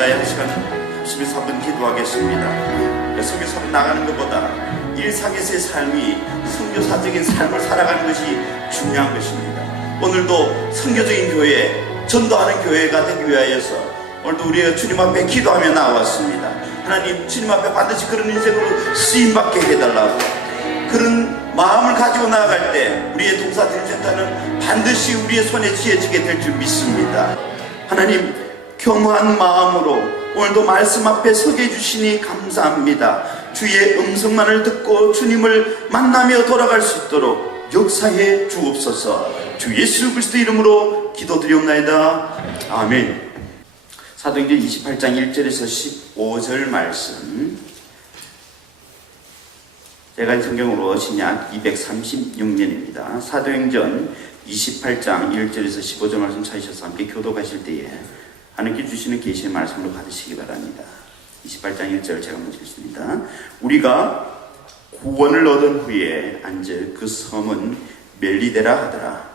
위하여 한 시간 13분 기도하겠습니다. 선교사로 나가는 것보다 일상에서의 삶이 선교사적인 삶을 살아가는 것이 중요한 것입니다. 오늘도 선교적인 교회, 전도하는 교회가 되기 위하여서 오늘도 우리가 주님 앞에 기도하며 나왔습니다. 하나님, 주님 앞에 반드시 그런 인생으로 쓰임받게 해달라고, 그런 마음을 가지고 나아갈 때 우리의 동사 드림센터는 반드시 우리의 손에 쥐어지게 될 줄 믿습니다. 하나님, 겸허한 마음으로 오늘도 말씀 앞에 서게 해주시니 감사합니다. 주의 음성만을 듣고 주님을 만나며 돌아갈 수 있도록 역사해 주옵소서. 주 예수 그리스도 이름으로 기도드리옵나이다. 아멘. 사도행전 28장 1절에서 15절 말씀, 제가 성경으로 신약 236년입니다. 사도행전 28장 1절에서 15절 말씀 찾으셔서 함께 교도 가실 때에 하나님께 주시는 계시의 말씀으로 받으시기 바랍니다. 28장 1절 제가 먼저 읽습니다. 우리가 구원을 얻은 후에 앉을 그 섬은 멜리데라 하더라.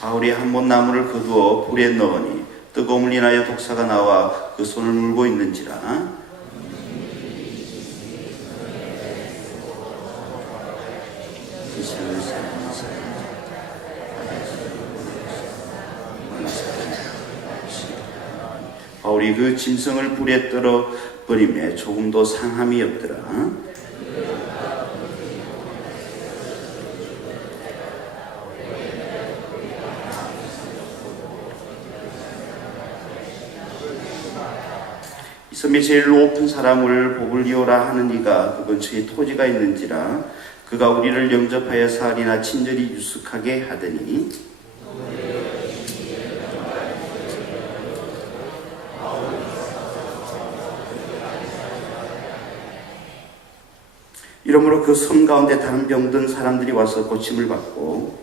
바울이 한 번 나무를 거두어 불에 넣으니 뜨거움을 인하여 독사가 나와 그 손을 물고 있는지라. 바울이 그 짐승을 불에 떨어 버림에 조금도 상함이 없더라. 이 섬의 제일 높은 사람을 보블리오라 하는 이가 그 근처에 토지가 있는지라. 그가 우리를 영접하여 사흘이나 친절히 유숙하게 하더니 이러므로 그 섬 가운데 다른 병든 사람들이 와서 고침을 받고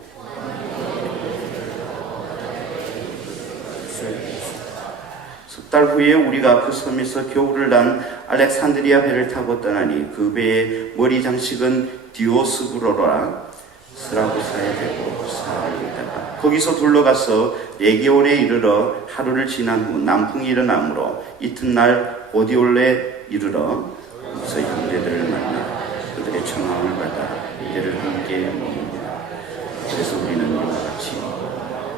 석 달 후에 우리가 그 섬에서 겨울을 난 알렉산드리아 배를 타고 떠나니 그 배의 머리 장식은 디오스구로라 스라구사에 되고 사흘이다. 거기서 둘러가서 4개월에 이르러 하루를 지난 후 남풍이 일어나므로 이튿날 오디올레에 이르러 거기서 형제들을 만나 그들의 청함을 받아 이들을 함께 먹는다. 그래서 우리는 이와 같이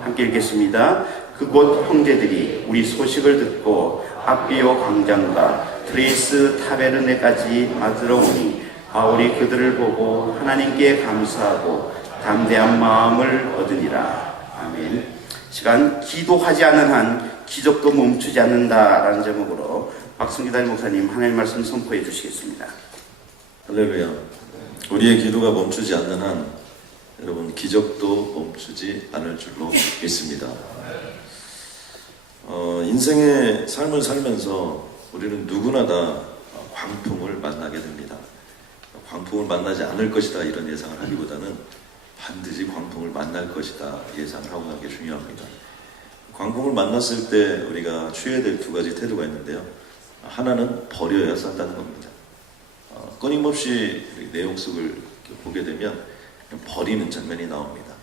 함께 읽겠습니다. 그곳 형제들이 우리 소식을 듣고 앞비오 광장과 트레이스 타베르네까지 맞으러 오니 바울이 그들을 보고 하나님께 감사하고 담대한 마음을 얻으니라. 아멘. 시간, 기도하지 않는 한 기적도 멈추지 않는다라는 제목으로 박승기 담임 목사님 하나님 말씀 선포해 주시겠습니다. 할렐루야. 우리의 기도가 멈추지 않는 한 여러분 기적도 멈추지 않을 줄로 믿습니다. 인생의 삶을 살면서 우리는 누구나 다 광풍을 만나게 됩니다. 광풍을 만나지 않을 것이다 이런 예상을 하기보다는 반드시 광풍을 만날 것이다 예상을 하고 가는 게 중요합니다. 광풍을 만났을 때 우리가 취해야 될 2가지 태도가 있는데요. 하나는 버려야 산다는 겁니다. 끊임없이 내용 속을 보게 되면 버리는 장면이 나옵니다.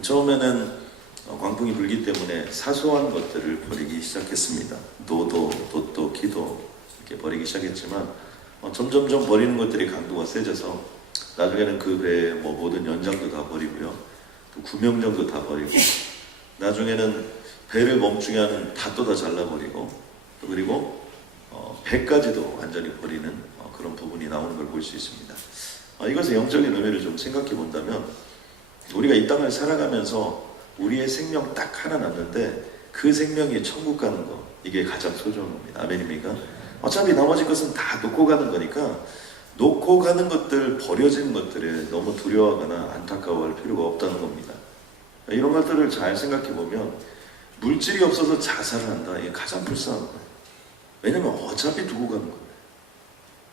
처음에는 광풍이 불기 때문에 사소한 것들을 버리기 시작했습니다. 노도, 돛도, 기도 이렇게 버리기 시작했지만 점점점 버리는 것들이 강도가 세져서 나중에는 그 배의 모든 연장도 다 버리고요. 또 구명정도 다 버리고 나중에는 배를 멈추게 하는 닷도 다 잘라버리고 또 그리고 배까지도 완전히 버리는 그런 부분이 나오는 걸 볼 수 있습니다. 이것의 영적인 의미를 좀 생각해 본다면 우리가 이 땅을 살아가면서 우리의 생명 딱 하나 남는데 그 생명이 천국 가는 거, 이게 가장 소중한 겁니다. 아멘입니까? 어차피 나머지 것은 다 놓고 가는 거니까 놓고 가는 것들, 버려지는 것들에 너무 두려워하거나 안타까워할 필요가 없다는 겁니다. 이런 것들을 잘 생각해 보면 물질이 없어서 자살을 한다, 이게 가장 불쌍한 거예요. 왜냐면 어차피 두고 가는 거예요.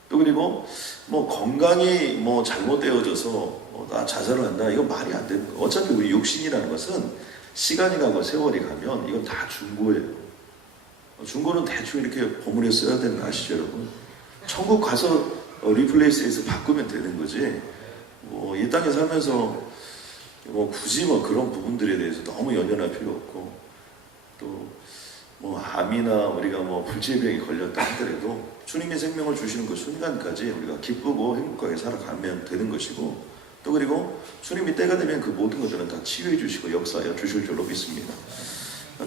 또 그리고 건강이 잘못되어져서 나 자살을 한다, 이건 말이 안 되는 거예요. 어차피 우리 육신이라는 것은 시간이 가고 세월이 가면 이건 다 중고예요. 중고는 대충 이렇게 버무려 써야 되는 거 아시죠, 여러분? 천국 가서 리플레이스해서 바꾸면 되는 거지. 이 땅에 살면서 뭐 굳이 뭐 그런 부분들에 대해서 너무 연연할 필요 없고, 또 뭐 암이나 우리가 뭐 불치병에 걸렸다 하더라도 주님의 생명을 주시는 그 순간까지 우리가 기쁘고 행복하게 살아가면 되는 것이고, 또 그리고 주님이 때가 되면 그 모든 것들은 다 치유해 주시고 역사하여 주실 줄로 믿습니다.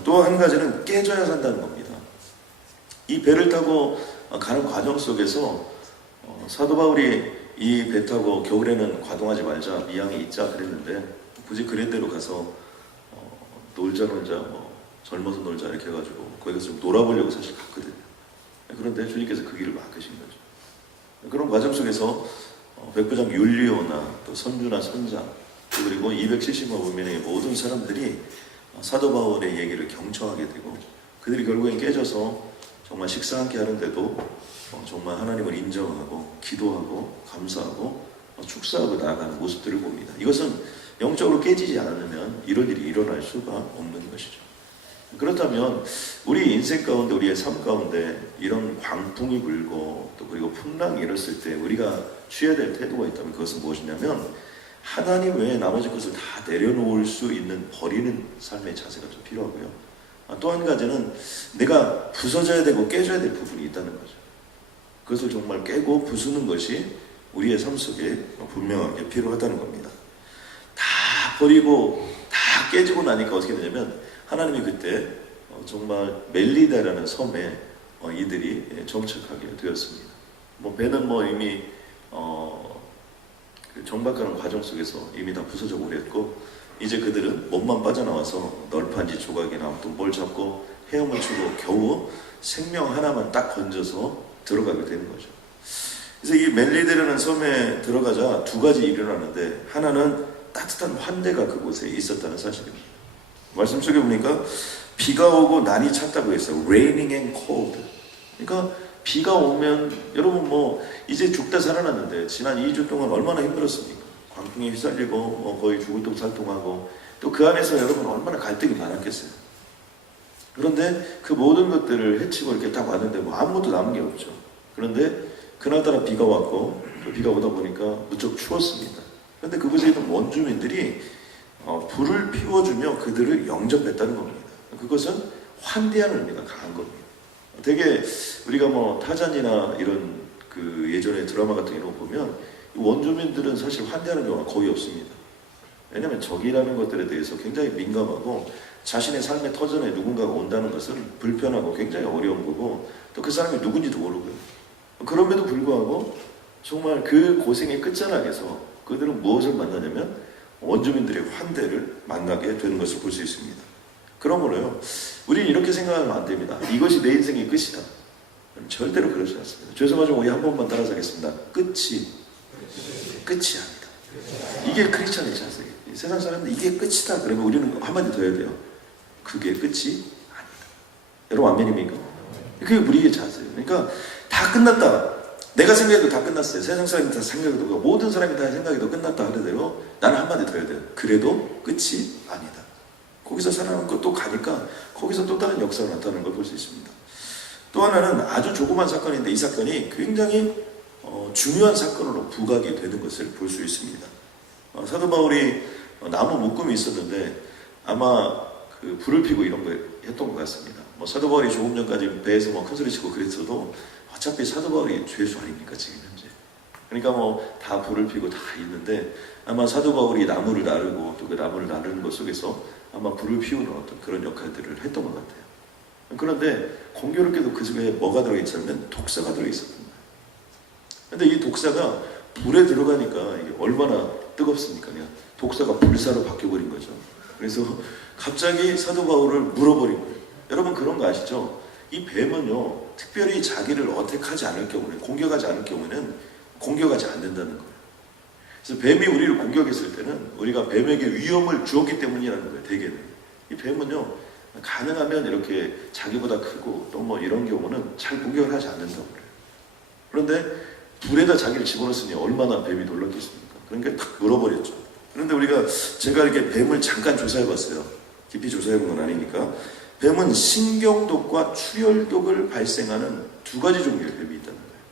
또 한 가지는 깨져야 산다는 겁니다. 이 배를 타고 가는 과정 속에서 사도 바울이 이 배 타고 겨울에는 과동하지 말자, 미양에 있자 그랬는데, 굳이 그랜데로 가서 놀자 뭐 젊어서 놀자 이렇게 해가지고 거기 가서 좀 놀아보려고 사실 갔거든요. 그런데 주님께서 그 길을 막으신 거죠. 그런 과정 속에서 백부장 율리오나 또 선주나 선장, 또 그리고 270만 명의 모든 사람들이 사도 바울의 얘기를 경청하게 되고, 그들이 결국엔 깨져서 정말 식사 함께 하는데도 정말 하나님을 인정하고 기도하고 감사하고 축사하고 나아가는 모습들을 봅니다. 이것은 영적으로 깨지지 않으면 이런 일이 일어날 수가 없는 것이죠. 그렇다면 우리 인생 가운데, 우리의 삶 가운데 이런 광풍이 불고 또 그리고 풍랑이 일었을 때 우리가 취해야 될 태도가 있다면 그것은 무엇이냐면, 하나님 외에 나머지 것을 다 내려놓을 수 있는 버리는 삶의 자세가 좀 필요하고요. 또 한 가지는 내가 부서져야 되고 깨져야 될 부분이 있다는 거죠. 그것을 정말 깨고 부수는 것이 우리의 삶 속에 분명하게 필요하다는 겁니다. 다 버리고 다 깨지고 나니까 어떻게 되냐면, 하나님이 그때 정말 멜리다라는 섬에 이들이 정착하게 되었습니다. 뭐 배는 뭐 이미 그 정박하는 과정 속에서 이미 다 부서져 버렸고, 이제 그들은 몸만 빠져나와서 널판지 조각이나 또 뭘 잡고 헤엄을 치고 겨우 생명 하나만 딱 건져서 들어가게 되는 거죠. 그래서 이 멜리데라는 섬에 들어가자 두 가지 일이 일어나는데, 하나는 따뜻한 환대가 그곳에 있었다는 사실입니다. 말씀 속에 보니까 비가 오고 난이 찼다고 했어요. Raining and cold. 그러니까 비가 오면, 여러분 뭐 이제 죽다 살아났는데 지난 2주 동안 얼마나 힘들었습니까? 광풍에 휘날리고 거의 죽을 똥 살똥하고, 또 그 안에서 여러분 얼마나 갈등이 많았겠어요. 그런데 그 모든 것들을 헤치고 이렇게 딱 왔는데 뭐 아무것도 남은 게 없죠. 그런데 그날따라 비가 왔고, 비가 오다 보니까 무척 추웠습니다. 그런데 그곳에 있는 원주민들이 불을 피워주며 그들을 영접했다는 겁니다. 그것은 환대하는 의미가 강한 겁니다. 되게 우리가 뭐 타잔이나 이런 그 예전에 드라마 같은 거 보면 원주민들은 사실 환대하는 경우가 거의 없습니다. 왜냐하면 적이라는 것들에 대해서 굉장히 민감하고, 자신의 삶의 터전에 누군가가 온다는 것은 불편하고 굉장히 어려운 거고, 또 그 사람이 누군지도 모르고요. 그럼에도 불구하고 정말 그 고생의 끝자락에서 그들은 무엇을 만나냐면 원주민들의 환대를 만나게 되는 것을 볼 수 있습니다. 그러므로요, 우리는 이렇게 생각하면 안 됩니다. 이것이 내 인생의 끝이다. 절대로 그렇지 않습니다. 죄송하지만 우리 한 번만 따라하겠습니다. 끝이 아니다. 이게 크리스찬의 자세예요. 세상 사람들 이게 끝이다 그러면 우리는 한마디 더 해야 돼요. 그게 끝이 아니다. 여러분 아멘입니까? 그게 우리의 자세예요. 그러니까 다 끝났다. 내가 생각해도 다 끝났어요. 세상 사람이 다 생각해도, 모든 사람이 다 생각해도 끝났다 하더라도 나는 한마디 더 해야 돼요. 그래도 끝이 아니다. 거기서 살아남고 또 가니까 거기서 또 다른 역사가 나타나는 걸 볼 수 있습니다. 또 하나는 아주 조그만 사건인데, 이 사건이 굉장히 중요한 사건으로 부각이 되는 것을 볼 수 있습니다. 사도 바울이 나무 묶음이 있었는데 아마 그 불을 피고 이런 거 했던 것 같습니다. 뭐 사도 바울이 조금 전까지 배에서 뭐 큰 소리 치고 그랬어도 어차피 사도 바울이 죄수 아닙니까 지금 현재. 그러니까 뭐 다 불을 피고 다 있는데, 아마 사도 바울이 나무를 나르고 또 그 나무를 나르는 것 속에서 아마 불을 피우는 어떤 그런 역할들을 했던 것 같아요. 그런데 공교롭게도 그 속에 뭐가 들어있었냐면 독사가 들어있었던 거예요. 근데 이 독사가 불에 들어가니까 이게 얼마나 뜨겁습니까? 그냥 독사가 불사로 바뀌어버린 거죠. 그래서 갑자기 사도 바울을 물어버린 거예요. 여러분 그런 거 아시죠? 이 뱀은요, 특별히 자기를 어택하지 않을 경우는, 공격하지 않을 경우는 공격하지 않는다는 거예요. 그래서 뱀이 우리를 공격했을 때는 우리가 뱀에게 위험을 주었기 때문이라는 거예요. 대개는 이 뱀은요, 가능하면 이렇게 자기보다 크고 또 뭐 이런 경우는 잘 공격을 하지 않는다고 그래요. 그런데 불에다 자기를 집어넣었으니 얼마나 뱀이 놀랐겠습니까? 그러니까 탁 물어버렸죠. 그런데 제가 이렇게 뱀을 잠깐 조사해봤어요. 깊이 조사해본 건 아니니까. 뱀은 신경독과 출혈독을 발생하는 두 가지 종류의 뱀이 있다는 거예요.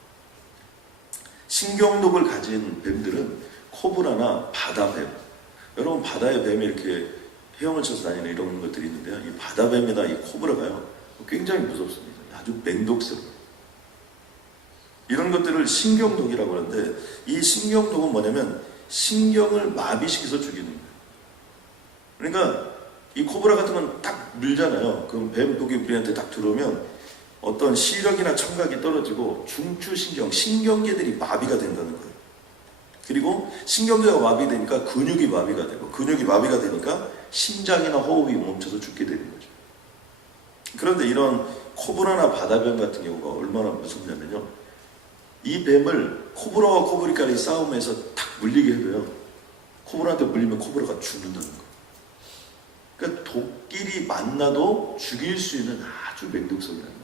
신경독을 가진 뱀들은 코브라나 바다뱀. 여러분 바다의 뱀이 이렇게 헤엄을 쳐서 다니는 이런 것들이 있는데요. 이 바다뱀이나 이 코브라가요 굉장히 무섭습니다. 아주 맹독성. 이런 것들을 신경독이라고 하는데 이 신경독은 뭐냐면 신경을 마비시켜서 죽이는 거예요. 그러니까 이 코브라 같은 건 딱 물잖아요. 그럼 뱀 독이 우리한테 딱 들어오면 어떤 시력이나 청각이 떨어지고 중추신경, 신경계들이 마비가 된다는 거예요. 그리고 신경계가 마비되니까 근육이 마비가 되고 근육이 마비가 되니까 심장이나 호흡이 멈춰서 죽게 되는 거죠. 그런데 이런 코브라나 바다뱀 같은 경우가 얼마나 무섭냐면요. 이 뱀을 코브라와 코브리까지 싸움에서 탁 물리게 해도요. 코브라한테 물리면 코브라가 죽는다는 거예요. 그러니까 독끼리 만나도 죽일 수 있는 아주 맹독성이라는 거죠.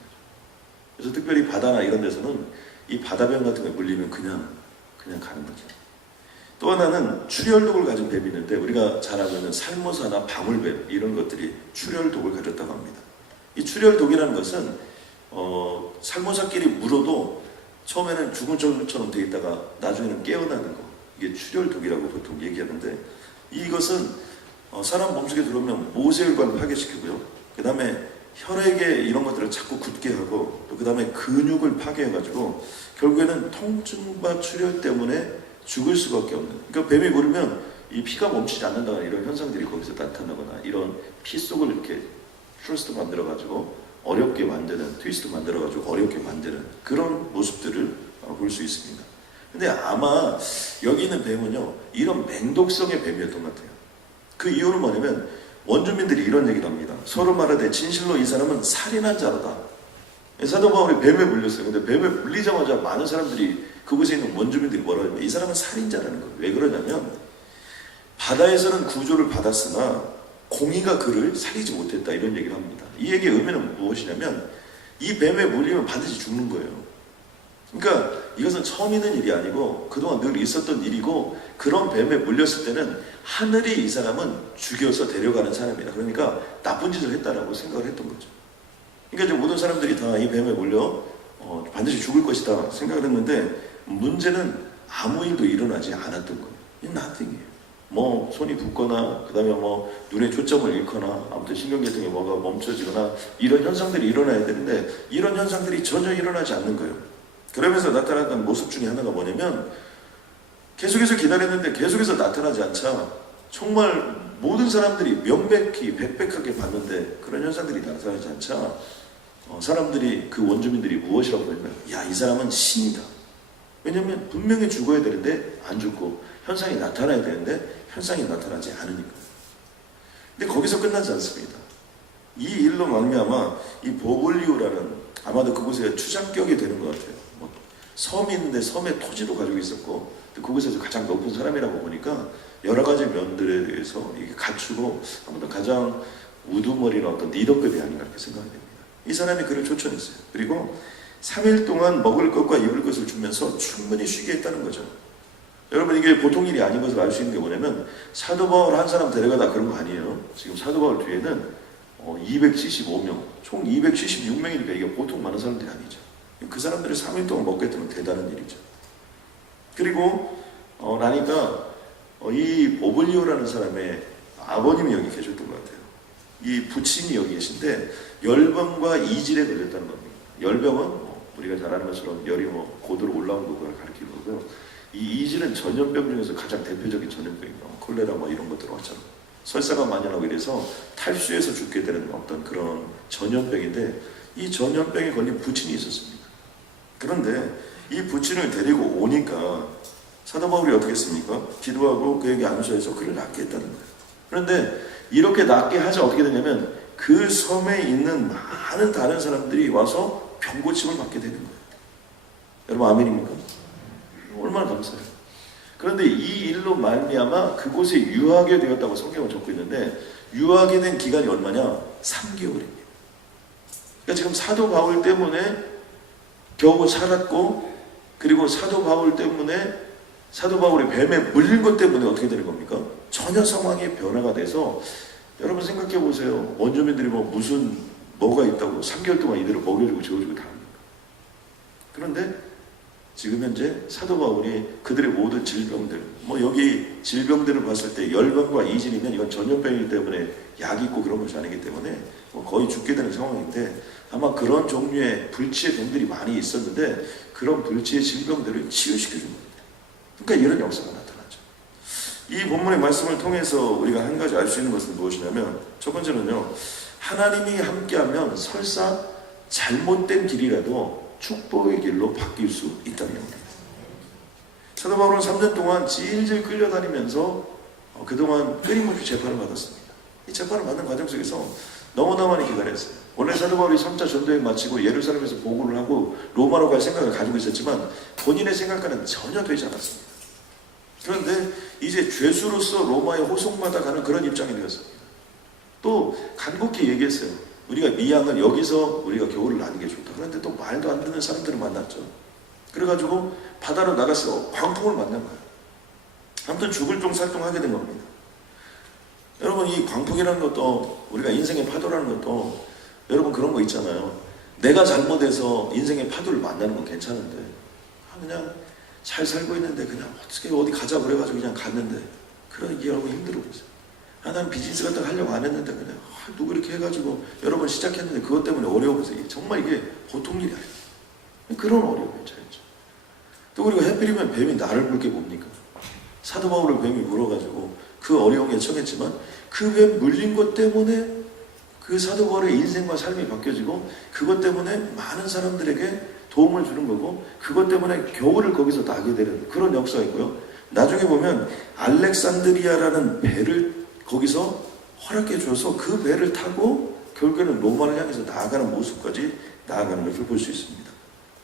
그래서 특별히 바다나 이런 데서는 이 바다뱀 같은 거 물리면 그냥 가는 거죠. 또 하나는 출혈독을 가진 뱀이 있는데 우리가 잘 알고 있는 살모사나 방울뱀 이런 것들이 출혈독을 가졌다고 합니다. 이 출혈독이라는 것은 살모사끼리 물어도 처음에는 죽은 것처럼 되어 있다가 나중에는 깨어나는 거, 이게 출혈독이라고 보통 얘기하는데 이것은 사람 몸속에 들어오면 모세혈관 파괴시키고요. 그 다음에 혈액에 이런 것들을 자꾸 굳게 하고 또 그 다음에 근육을 파괴해가지고 결국에는 통증과 출혈 때문에 죽을 수밖에 없는. 그러니까 뱀이 물으면 이 피가 멈추지 않는다거나 이런 현상들이 거기서 나타나거나 이런 피 속을 이렇게 트러스트 만들어가지고 어렵게 만드는, 트위스트 만들어가지고 어렵게 만드는 그런 모습들을 볼 수 있습니다. 근데 아마 여기 있는 뱀은요 이런 맹독성의 뱀이었던 것 같아요. 그 이유는 뭐냐면 원주민들이 이런 얘기를 합니다. 서로 말하되 진실로 이 사람은 살인한 자로다. 사도 바울이 뱀에 물렸어요. 근데 뱀에 물리자마자 많은 사람들이 그곳에 있는 원주민들이 뭐라고 하냐면 이 사람은 살인자라는 거예요. 왜 그러냐면 바다에서는 구조를 받았으나 공의가 그를 살리지 못했다 이런 얘기를 합니다. 이 얘기의 의미는 무엇이냐면 이 뱀에 물리면 반드시 죽는 거예요. 그러니까 이것은 처음 있는 일이 아니고 그동안 늘 있었던 일이고 그런 뱀에 물렸을 때는 하늘이 이 사람은 죽여서 데려가는 사람이다. 그러니까 나쁜 짓을 했다라고 생각을 했던 거죠. 그러니까 이제 모든 사람들이 다 이 뱀에 물려 반드시 죽을 것이다 생각을 했는데 문제는 아무 일도 일어나지 않았던 거예요. nothing이에요. 뭐 손이 붓거나 그 다음에 뭐 눈에 초점을 잃거나 아무튼 신경계통에 뭐가 멈춰지거나 이런 현상들이 일어나야 되는데 이런 현상들이 전혀 일어나지 않는 거예요. 그러면서 나타났던 모습 중에 하나가 뭐냐면 계속해서 기다렸는데 계속해서 나타나지 않자 정말 모든 사람들이 명백히 백백하게 봤는데 그런 현상들이 나타나지 않자 사람들이 그 원주민들이 무엇이라고 했냐면 야, 이 사람은 신이다. 왜냐하면 분명히 죽어야 되는데 안 죽고 현상이 나타나야 되는데 현상이 나타나지 않으니까. 근데 거기서 끝나지 않습니다. 이 일로 말미암아 이 보볼리오라는 아마도 그곳에 추장격이 되는 것 같아요. 뭐 섬이 있는데 섬의 토지도 가지고 있었고 그곳에서 가장 높은 사람이라고 보니까 여러 가지 면들에 대해서 이게 갖추고 아무튼 가장 우두머리나 어떤 리더급이 아닌가 이렇게 생각이 됩니다. 이 사람이 그를 쫓아냈어요. 그리고 3일 동안 먹을 것과 입을 것을 주면서 충분히 쉬게 했다는 거죠. 여러분 이게 보통 일이 아닌 것을 알 수 있는 게 뭐냐면 사도 바울 한 사람 데려가다 그런 거 아니에요. 지금 사도 바울 뒤에는 275명, 총 276명이니까 이게 보통 많은 사람들이 아니죠. 그 사람들을 3일 동안 먹게 했다면 대단한 일이죠. 그리고 나니까 이 오블리오라는 사람의 아버님이 여기 계셨던 것 같아요. 이 부친이 여기 계신데 열병과 이질에 걸렸다는 겁니다. 열병은 우리가 잘 아는 것처럼 열이 고도로 올라온 것을 가리키는 거고요. 이 이질은 전염병 중에서 가장 대표적인 전염병이에요. 콜레라 이런 것들 왔잖아요. 설사가 만연하고 이래서 탈수해서 죽게 되는 어떤 그런 전염병인데 이 전염병에 걸린 부친이 있었습니다. 그런데 이 부친을 데리고 오니까 사도 바울이 어떻게 했습니까? 기도하고 그에게 안수해서 그를 낫게 했다는 거예요. 그런데 이렇게 낫게 하자 어떻게 되냐면 그 섬에 있는 많은 다른 사람들이 와서 병고침을 받게 되는 거예요. 여러분 아멘입니까? 얼마나 감사해요. 그런데 이 일로 말미암아 그곳에 유하게 되었다고 성경은 적고 있는데 유하게 된 기간이 얼마냐? 3개월입니다. 그러니까 지금 사도 바울 때문에 겨우 살았고 그리고 사도 바울 때문에 사도 바울이 뱀에 물린 것 때문에 어떻게 되는 겁니까? 전혀 상황이 변화가 돼서 여러분 생각해 보세요. 원주민들이 뭐가 있다고 3개월 동안 이대로 먹여주고 재워주고 다 합니다. 그런데 지금 현재 사도 바울이 그들의 모든 질병들, 뭐 여기 질병들을 봤을 때 열병과 이진이면 이건 전염병이기 때문에 약이 있고 그런 것이 아니기 때문에 뭐 거의 죽게 되는 상황인데, 아마 그런 종류의 불치의 병들이 많이 있었는데 그런 불치의 질병들을 치유시켜 준 겁니다. 그러니까 이런 역사가 나타나죠. 이 본문의 말씀을 통해서 우리가 한 가지 알 수 있는 것은 무엇이냐면, 첫 번째는요, 하나님이 함께하면 설사 잘못된 길이라도 축복의 길로 바뀔 수 있다는 겁니다. 사도 바울은 3년 동안 질질 끌려다니면서 그동안 끊임없이 재판을 받았습니다. 이 재판을 받는 과정 속에서 너무나 많이 기다렸어요. 원래 사도 바울이 3차 전도여행 마치고 예루살렘에서 보고를 하고 로마로 갈 생각을 가지고 있었지만 본인의 생각과는 전혀 되지 않았습니다. 그런데 이제 죄수로서 로마에 호송받아 가는 그런 입장이 되었습니다. 또 간곡히 얘기했어요. 우리가 미양을 여기서 우리가 겨울을 나는 게 좋다. 그런데 또 말도 안 듣는 사람들을 만났죠. 그래가지고 바다로 나가서 광풍을 만난 거예요. 아무튼 죽을 똥살똥하게 된 겁니다. 여러분, 이 광풍이라는 것도, 우리가 인생의 파도라는 것도, 여러분 그런 거 있잖아요. 내가 잘못해서 인생의 파도를 만나는 건 괜찮은데 그냥 잘 살고 있는데 그냥 어떻게 어디 가자 그래가지고 그냥 갔는데, 그런 게 여러분 힘들어 보세요. 난 비즈니스 같은 거 하려고 안 했는데 그냥 누구 이렇게 해가지고 여러 번 시작했는데 그것 때문에 어려워 보세요. 정말 이게 보통 일이 아니에요. 그런 어려움이 차이죠. 또 우리가 해필이면 뱀이 나를 물게 뭡니까? 사도 바울을 뱀이 물어가지고 그 어려움에 처했지만 그 뱀 물린 것 때문에 그 사도 바울의 인생과 삶이 바뀌어지고, 그것 때문에 많은 사람들에게 도움을 주는 거고, 그것 때문에 겨울을 거기서 나게 되는 그런 역사가 있고요. 나중에 보면 알렉산드리아라는 배를 거기서 허락해 줘서 그 배를 타고 결국에는 로마를 향해서 나아가는 모습까지 나아가는 것을 볼 수 있습니다.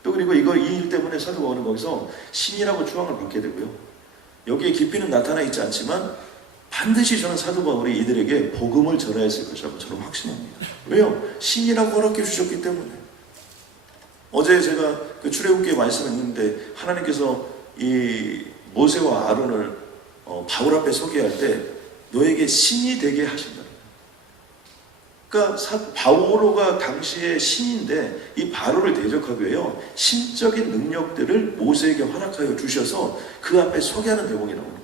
또 그리고 이 일 때문에 사도 바울은 거기서 신이라고 추앙을 받게 되고요. 여기에 깊이는 나타나 있지 않지만 반드시 저는 사도 바울이 이들에게 복음을 전하였을 것이라고 저는 확신합니다. 왜요? 신이라고 허락해 주셨기 때문에. 어제 제가 그 출애굽기에 말씀했는데 하나님께서 이 모세와 아론을 바울 앞에 서게 할 때 너에게 신이 되게 하신다. 그러니까 바오로가 당시에 신인데 이 바로를 대적하기 위해요, 신적인 능력들을 모세에게 허락하여 주셔서 그 앞에 서게 하는 대목이 나오는 거죠.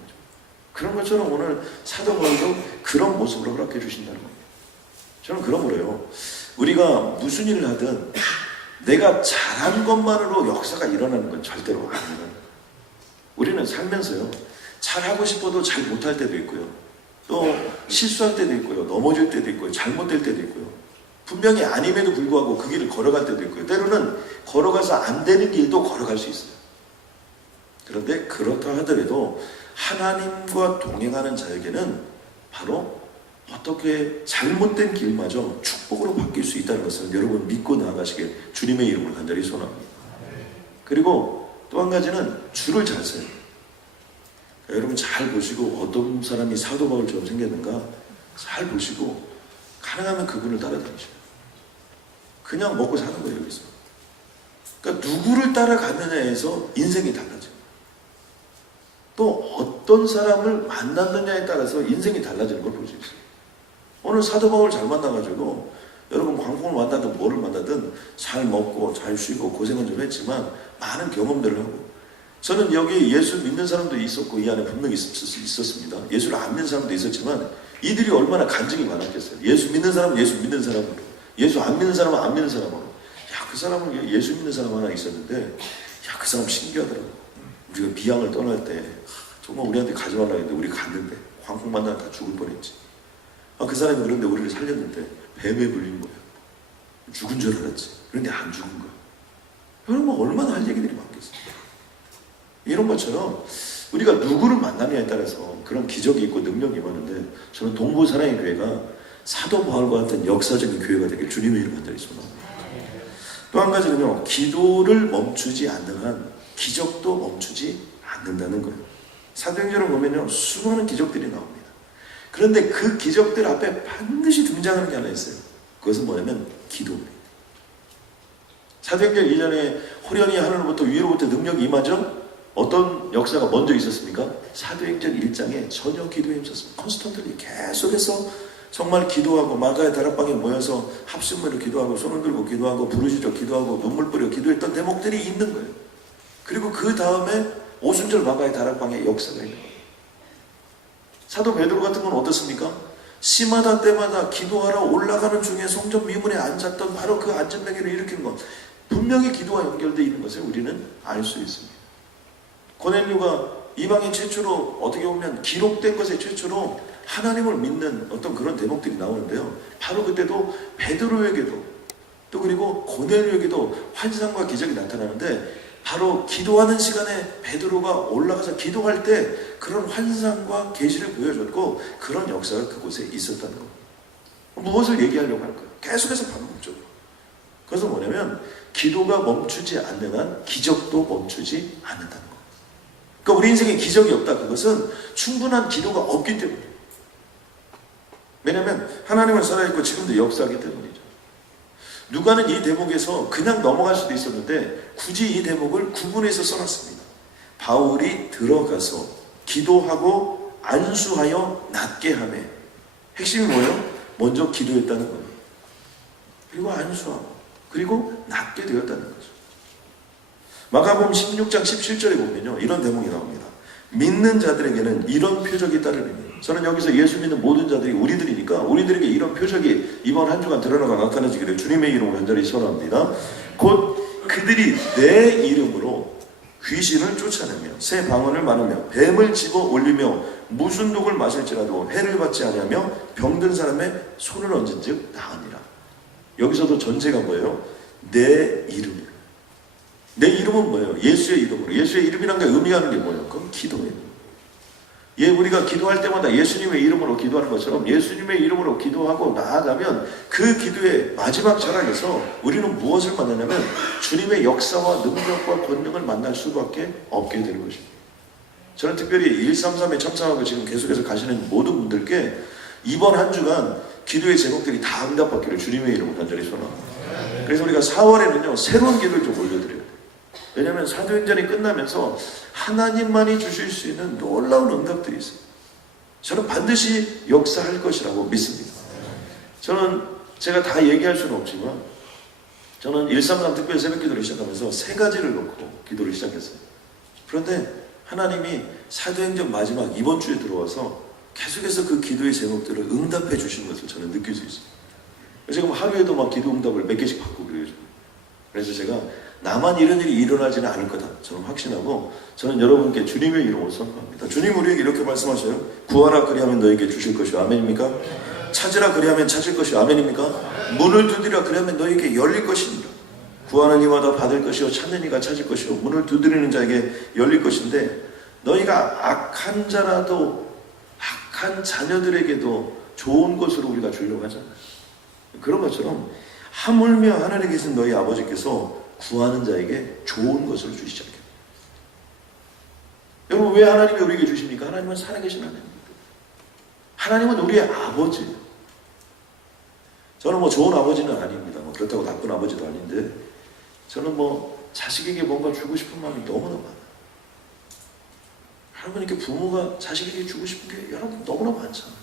그런 것처럼 오늘 사도 바울도 그런 모습으로 허락해 주신다는 거예요. 저는 그런 거예요. 우리가 무슨 일을 하든 내가 잘한 것만으로 역사가 일어나는 건 절대로 아니에요. 우리는 살면서요, 잘하고 싶어도 잘 못할 때도 있고요, 또 실수할 때도 있고요, 넘어질 때도 있고요, 잘못될 때도 있고요, 분명히 아님에도 불구하고 그 길을 걸어갈 때도 있고요, 때로는 걸어가서 안 되는 길도 걸어갈 수 있어요. 그런데 그렇다 하더라도 하나님과 동행하는 자에게는 바로 어떻게 잘못된 길마저 축복으로 바뀔 수 있다는 것을 여러분 믿고 나아가시길 주님의 이름으로 간절히 소원합니다. 그리고 또 한 가지는 줄을 잘 서요. 여러분 잘 보시고 어떤 사람이 사도 바울처럼 생겼는가 잘 보시고 가능하면 그분을 따라다니셔요. 그냥 먹고 사는 거예요, 여기서. 그러니까 누구를 따라가느냐에서 인생이 달라져요. 또 어떤 사람을 만났느냐에 따라서 인생이 달라지는 걸 볼 수 있어요. 오늘 사도 바울 잘 만나가지고 여러분 광풍을 만나든 뭐를 만나든 잘 먹고 잘 쉬고 고생은 좀 했지만 많은 경험들을 하고, 저는 여기 예수 믿는 사람도 있었고 이 안에 분명히 있었습니다. 예수를 안 믿는 사람도 있었지만 이들이 얼마나 간증이 많았겠어요. 예수 믿는 사람은 예수 믿는 사람으로, 예수 안 믿는 사람은 안 믿는 사람으로. 그 사람은 예수 믿는 사람 하나 있었는데 그 사람 신기하더라고요. 우리가 비양을 떠날 때 정말 우리한테 가지 말라 했는데 우리 갔는데 광풍 만나면 다 죽을 뻔했지. 그 사람이 그런데 우리를 살렸는데 뱀에 물린 거예요. 죽은 줄 알았지. 그런데 안 죽은 거예요. 여러분 얼마나 할 얘기들이 많겠어요. 이런 것처럼 우리가 누구를 만나느냐에 따라서 그런 기적이 있고 능력이 많은데, 저는 동부 사랑의 교회가 사도 바울과 같은 역사적인 교회가 되길 주님의 이름 간절히 소원합니다. 또 한 가지는요, 기도를 멈추지 않는 한 기적도 멈추지 않는다는 거예요. 사도행전을 보면요, 수많은 기적들이 나옵니다. 그런데 그 기적들 앞에 반드시 등장하는 게 하나 있어요. 그것은 뭐냐면 기도입니다. 사도행전 이전에 호련히 하늘로부터 위로부터 능력이 임하죠. 어떤 역사가 먼저 있었습니까? 사도행전 1장에 전혀 기도에 힘썼습니다. 콘스탄트리 계속해서 정말 기도하고 마가의 다락방에 모여서 합심으로 기도하고 손을 들고 기도하고 부르짖어 기도하고 눈물 뿌려 기도했던 대목들이 있는 거예요. 그리고 그 다음에 오순절 마가의 다락방의 역사가 있는 거예요. 사도 베드로 같은 건 어떻습니까? 시마다 때마다 기도하러 올라가는 중에 성전 미문에 앉았던 바로 그 안전뱅이를 일으킨 것, 분명히 기도와 연결되어 있는 것을 우리는 알 수 있습니다. 고넬료가 이방인 최초로, 어떻게 보면 기록된 것에 최초로 하나님을 믿는 어떤 그런 대목들이 나오는데요. 바로 그때도 베드로에게도, 또 그리고 고넬료에게도 환상과 기적이 나타나는데, 바로 기도하는 시간에 베드로가 올라가서 기도할 때 그런 환상과 계시를 보여줬고, 그런 역사가 그곳에 있었다는 겁니다. 무엇을 얘기하려고 할까요? 계속해서 반복적으로. 그래서 뭐냐면 기도가 멈추지 않는 한 기적도 멈추지 않는다는 겁니다. 그러니까 우리 인생에 기적이 없다, 그것은 충분한 기도가 없기 때문이에요. 왜냐하면 하나님은 살아있고 지금도 역사하기 때문이죠. 누가는 이 대목에서 그냥 넘어갈 수도 있었는데 굳이 이 대목을 구분해서 써놨습니다. 바울이 들어가서 기도하고 안수하여 낫게 하매. 핵심이 뭐예요? 먼저 기도했다는 거예요. 그리고 안수하고, 그리고 낫게 되었다는 거죠. 마가복음 16장 17절에 보면요, 이런 대목이 나옵니다. 믿는 자들에게는 이런 표적이 따르느니. 저는 여기서 예수 믿는 모든 자들이 우리들이니까 우리들에게 이런 표적이 이번 한 주간 드러나가 나타나지기를 주님의 이름으로 간절히 소원합니다. 곧 그들이 내 이름으로 귀신을 쫓아내며 새 방언을 말하며 뱀을 집어 올리며 무슨 독을 마실지라도 해를 받지 아니하며 병든 사람의 손을 얹은 즉 나으니라. 여기서도 전제가 뭐예요? 내 이름으로. 내 이름은 뭐예요? 예수의 이름으로. 예수의 이름이란 게 의미하는 게 뭐예요? 그건 기도예요. 우리가 기도할 때마다 예수님의 이름으로 기도하는 것처럼 예수님의 이름으로 기도하고 나아가면 그 기도의 마지막 철학에서 우리는 무엇을 만나냐면 주님의 역사와 능력과 권능을 만날 수밖에 없게 되는 것입니다. 저는 특별히 133에 참석하고 지금 계속해서 가시는 모든 분들께 이번 한 주간 기도의 제목들이 다 응답받기를 주님의 이름으로 간절히 소원합니다. 그래서 우리가 4월에는요 새로운 기도를 좀 올려드려야 돼요. 왜냐하면 사도행전이 끝나면서 하나님만이 주실 수 있는 놀라운 응답들이 있어요. 저는 반드시 역사할 것이라고 믿습니다. 저는 제가 다 얘기할 수는 없지만 저는 133 특별 새벽 기도를 시작하면서 세 가지를 놓고 기도를 시작했어요. 그런데 하나님이 사도행전 마지막 이번 주에 들어와서 계속해서 그 기도의 제목들을 응답해 주시는 것을 저는 느낄 수 있어요. 지금 하루에도 막 기도 응답을 몇 개씩 받고 그래요. 그래서 제가 나만 이런 일이 일어나지는 않을 거다 저는 확신하고, 저는 여러분께 주님의 이름으로 선포합니다. 주님 우리에게 이렇게 말씀하셔요. 구하라 그리하면 너에게 주실 것이요 아멘입니까? 찾으라 그리하면 찾을 것이요 아멘입니까? 문을 두드리라 그리하면 너에게 열릴 것입니다. 구하는 이마다 받을 것이요 찾는 이가 찾을 것이요 문을 두드리는 자에게 열릴 것인데, 너희가 악한 자라도 악한 자녀들에게도 좋은 것으로 우리가 주려고 하잖아요. 그런 것처럼 하물며 하늘에 계신 너희 아버지께서 구하는 자에게 좋은 것을 주시지 않겠다. 여러분 왜 하나님이 우리에게 주십니까? 하나님은 살아계신 하나님입니다. 하나님은 우리의 아버지예요. 저는 뭐 좋은 아버지는 아닙니다. 뭐 그렇다고 나쁜 아버지도 아닌데, 저는 뭐 자식에게 뭔가 주고 싶은 마음이 너무나 많아요. 여러분 이렇게 부모가 자식에게 주고 싶은 게 여러분 너무나 많잖아요.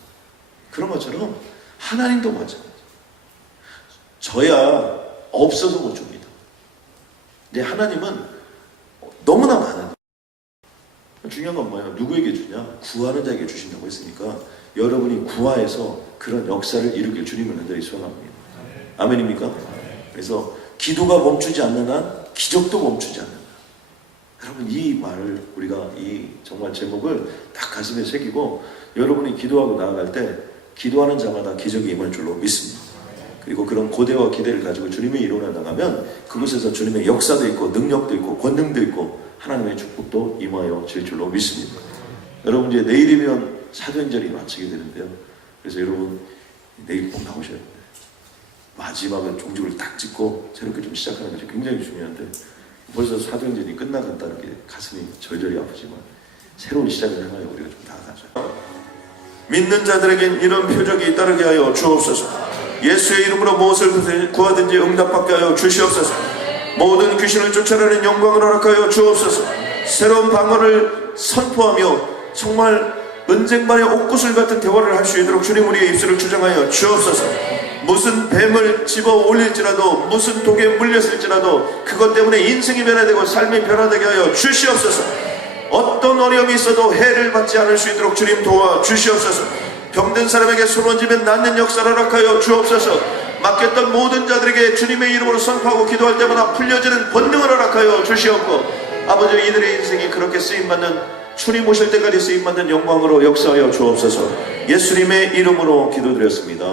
그런 것처럼 하나님도 마찬가지예요. 저야 없어서 못 줍니다. 근데 하나님은 너무나 많아요. 중요한 건 뭐예요? 누구에게 주냐? 구하는 자에게 주신다고 했으니까 여러분이 구하해서 그런 역사를 이루길 주님을 간절히 소원합니다. 아멘입니까? 그래서 기도가 멈추지 않는 한 기적도 멈추지 않는 한. 여러분 이 말을 우리가 이 정말 제목을 딱 가슴에 새기고 여러분이 기도하고 나아갈 때 기도하는 자마다 기적이 임할 줄로 믿습니다. 그리고 그런 고대와 기대를 가지고 주님의 이론에 나가면 그곳에서 주님의 역사도 있고 능력도 있고 권능도 있고 하나님의 축복도 임하여 질 줄로 믿습니다. 여러분 이제 내일이면 사도행전이 마치게 되는데요. 그래서 여러분 내일 꼭 나오셔야 돼요. 마지막은 종직을 딱 찍고 새롭게 좀 시작하는 것이 굉장히 중요한데 벌써 사도행전이 끝나간다는 게 가슴이 절절히 아프지만 새로운 시작을 향하여 우리가 좀 나아가자. 믿는 자들에겐 이런 표적이 따르게 하여 주옵소서. 예수의 이름으로 무엇을 구하든지 응답받게 하여 주시옵소서. 모든 귀신을 쫓아내는 영광을 허락하여 주옵소서. 새로운 방언을 선포하며 정말 은쟁반의 옥구슬 같은 대화를 할 수 있도록 주님 우리의 입술을 주장하여 주옵소서. 무슨 뱀을 집어 올릴지라도 무슨 독에 물렸을지라도 그것 때문에 인생이 변화되고 삶이 변화되게 하여 주시옵소서. 어떤 어려움이 있어도 해를 받지 않을 수 있도록 주님 도와 주시옵소서. 병든 사람에게 손 얹으면 낫는 역사를 허락하여 주옵소서. 맡겼던 모든 자들에게 주님의 이름으로 선포하고 기도할 때마다 풀려지는 본능을 허락하여 주시옵고, 아버지 이들의 인생이 그렇게 쓰임받는, 주님 오실 때까지 쓰임받는 영광으로 역사하여 주옵소서. 예수님의 이름으로 기도드렸습니다.